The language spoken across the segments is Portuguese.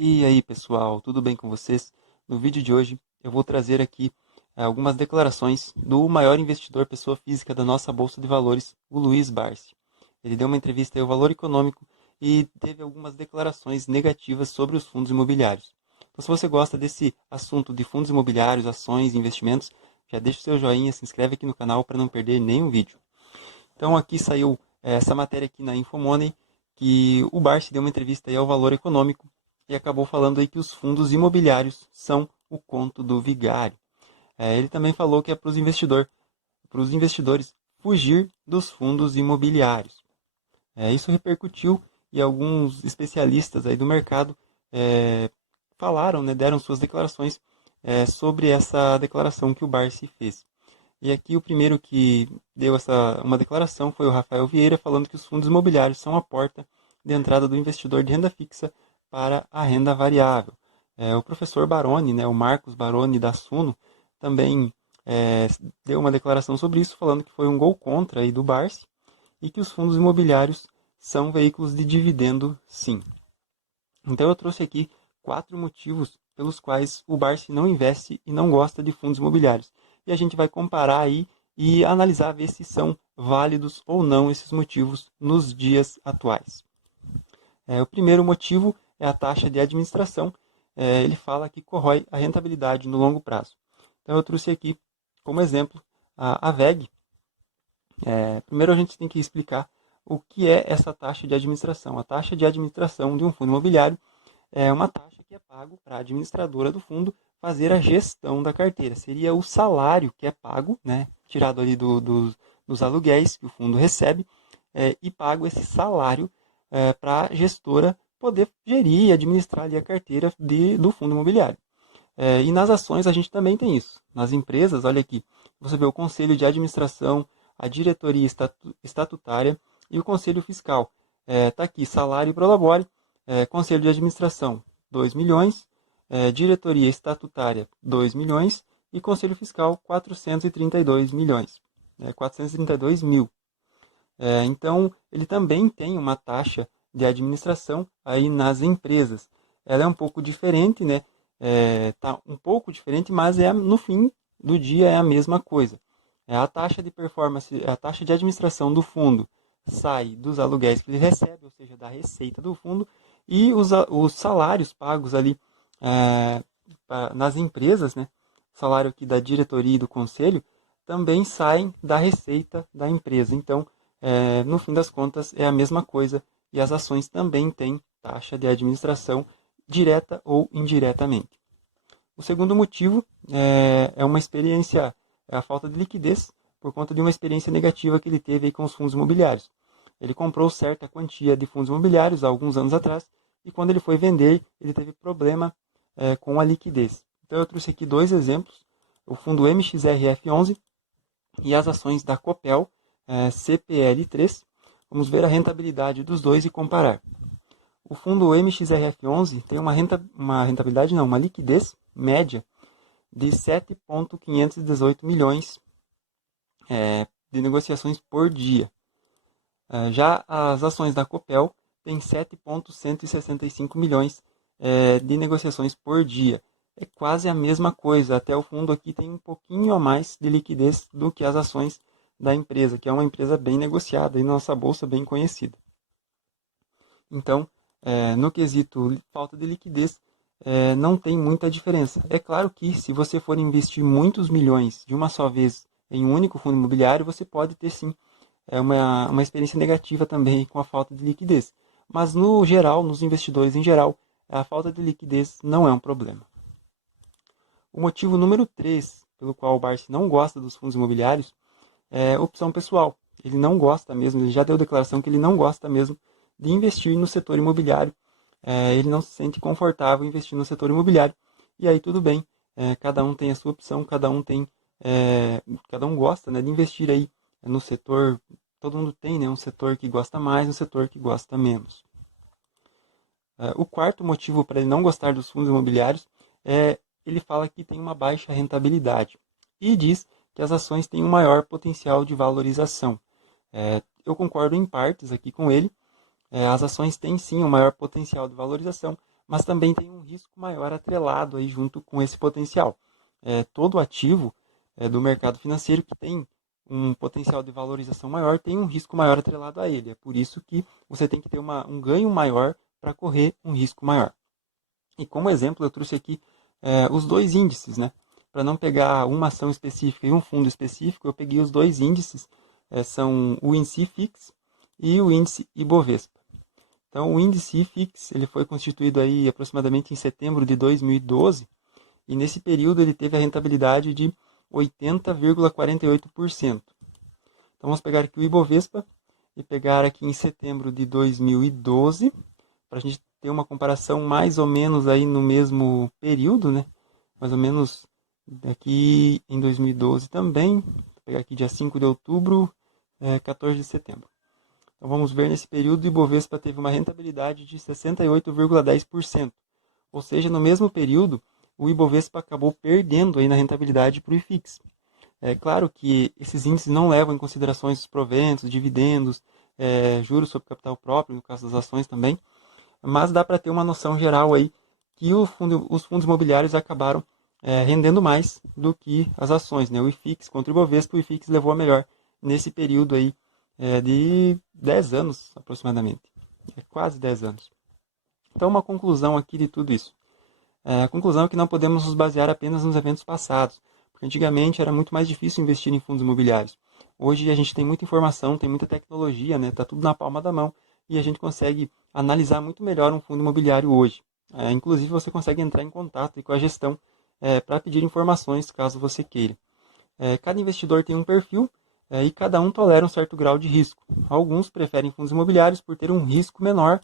E aí, pessoal, tudo bem com vocês? No vídeo de hoje eu vou trazer aqui algumas declarações do maior investidor pessoa física da nossa Bolsa de Valores, o Luiz Barsi. Ele deu uma entrevista ao Valor Econômico e teve algumas declarações negativas sobre os fundos imobiliários. Então, se você gosta desse assunto de fundos imobiliários, ações e investimentos, já deixa o seu joinha, se inscreve aqui no canal para não perder nenhum vídeo. Então aqui saiu essa matéria aqui na Infomoney, que o Barsi deu uma entrevista aí ao Valor Econômico e acabou falando aí que os fundos imobiliários são o conto do vigário. Ele também falou que é para os investidores fugir dos fundos imobiliários. Isso repercutiu e alguns especialistas aí do mercado falaram, né, deram suas declarações sobre essa declaração que o Barsi fez. E aqui o primeiro que deu uma declaração foi o Rafael Vieira, falando que os fundos imobiliários são a porta de entrada do investidor de renda fixa para a renda variável. O professor Baroni, né, o Marcos Baroni da Suno, também deu uma declaração sobre isso, falando que foi um gol contra aí do Barsi e que os fundos imobiliários são veículos de dividendo, sim. Então eu trouxe aqui 4 motivos pelos quais o Barsi não investe e não gosta de fundos imobiliários. E a gente vai comparar aí e analisar, ver se são válidos ou não esses motivos nos dias atuais. O primeiro motivo é a taxa de administração. Ele fala que corrói a rentabilidade no longo prazo. Então eu trouxe aqui como exemplo a VEG. Primeiro a gente tem que explicar o que é essa taxa de administração. A taxa de administração de um fundo imobiliário é uma taxa que é pago para a administradora do fundo fazer a gestão da carteira. Seria o salário que é pago, né, tirado ali dos aluguéis que o fundo recebe, e pago esse salário para a gestora poder gerir e administrar ali a carteira do fundo imobiliário. E nas ações a gente também tem isso. Nas empresas, olha aqui, você vê o conselho de administração, a diretoria estatutária e o conselho fiscal. Está aqui, salário e prolabore, conselho de administração, 2 milhões, diretoria estatutária, 2 milhões e conselho fiscal, 432 milhões, 432 mil. Então, ele também tem uma taxa de administração aí nas empresas. Ela é um pouco diferente, né? Tá um pouco diferente, mas no fim do dia é a mesma coisa. A taxa de performance, a taxa de administração do fundo sai dos aluguéis que ele recebe, ou seja, da receita do fundo, e os salários pagos ali nas empresas, né? Salário aqui da diretoria e do conselho, também saem da receita da empresa. Então, no fim das contas, é a mesma coisa e as ações também têm taxa de administração direta ou indiretamente. O segundo motivo é uma experiência, é a falta de liquidez por conta de uma experiência negativa que ele teve aí com os fundos imobiliários. Ele comprou certa quantia de fundos imobiliários há alguns anos atrás e quando ele foi vender, ele teve problema com a liquidez. Então eu trouxe aqui 2 exemplos, o fundo MXRF11 e as ações da Copel CPL3. Vamos ver a rentabilidade dos dois e comparar. O fundo MXRF11 tem uma liquidez média de 7,518 milhões de negociações por dia. Já as ações da Copel têm 7,165 milhões de negociações por dia. É quase a mesma coisa, até o fundo aqui tem um pouquinho a mais de liquidez do que as ações da empresa, que é uma empresa bem negociada e nossa bolsa bem conhecida. Então, no quesito falta de liquidez, não tem muita diferença. É claro que se você for investir muitos milhões de uma só vez em um único fundo imobiliário, você pode ter sim uma experiência negativa também com a falta de liquidez. Mas no geral, nos investidores em geral, a falta de liquidez não é um problema. O motivo número 3 pelo qual o Barsi não gosta dos fundos imobiliários é opção pessoal. Ele não gosta mesmo, ele já deu declaração que ele não gosta mesmo de investir no setor imobiliário. Ele não se sente confortável investindo no setor imobiliário. E aí tudo bem, cada um tem a sua opção, cada um gosta, né, de investir aí no setor. Todo mundo tem, né, um setor que gosta mais, um setor que gosta menos. O quarto motivo para ele não gostar dos fundos imobiliários ele fala que tem uma baixa rentabilidade e diz que as ações têm um maior potencial de valorização. Eu concordo em partes aqui com ele. As ações têm sim um maior potencial de valorização, mas também tem um risco maior atrelado aí junto com esse potencial. Todo ativo do mercado financeiro que tem um potencial de valorização maior tem um risco maior atrelado a ele. É por isso que você tem que ter um ganho maior para correr um risco maior. E como exemplo, eu trouxe aqui os dois índices, né? Para não pegar uma ação específica e um fundo específico, eu peguei os dois índices, são o índice IFIX e o índice Ibovespa. Então, o índice IFIX ele foi constituído aí aproximadamente em setembro de 2012 e nesse período ele teve a rentabilidade de 80,48%. Então, vamos pegar aqui o Ibovespa e pegar aqui em setembro de 2012 para a gente ter uma comparação mais ou menos aí no mesmo período, né? Mais ou menos aqui em 2012 também. Vou pegar aqui dia 5 de outubro, 14 de setembro. Então vamos ver nesse período o Ibovespa teve uma rentabilidade de 68,10%. Ou seja, no mesmo período, o Ibovespa acabou perdendo aí na rentabilidade para o IFIX. É claro que esses índices não levam em consideração os proventos, dividendos, juros sobre capital próprio, no caso das ações também, mas dá para ter uma noção geral aí que os fundos imobiliários acabaram rendendo mais do que as ações, né? O IFIX contra o Ibovespa, o IFIX levou a melhor nesse período aí de 10 anos aproximadamente, quase 10 anos. Então, uma conclusão aqui de tudo isso. A conclusão é que não podemos nos basear apenas nos eventos passados, porque antigamente era muito mais difícil investir em fundos imobiliários. Hoje a gente tem muita informação, tem muita tecnologia, né? Tá tudo na palma da mão e a gente consegue analisar muito melhor um fundo imobiliário hoje. Inclusive você consegue entrar em contato com a gestão para pedir informações caso você queira. Cada investidor tem um perfil e cada um tolera um certo grau de risco. Alguns preferem fundos imobiliários por ter um risco menor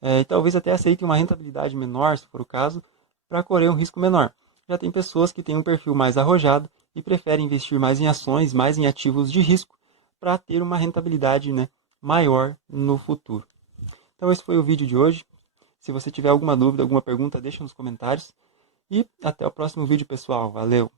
e talvez até aceitem uma rentabilidade menor, se for o caso, para correr um risco menor. Já tem pessoas que têm um perfil mais arrojado e preferem investir mais em ações, mais em ativos de risco, para ter uma rentabilidade, né, maior no futuro. Então esse foi o vídeo de hoje. Se você tiver alguma dúvida, alguma pergunta, deixa nos comentários. E até o próximo vídeo, pessoal. Valeu!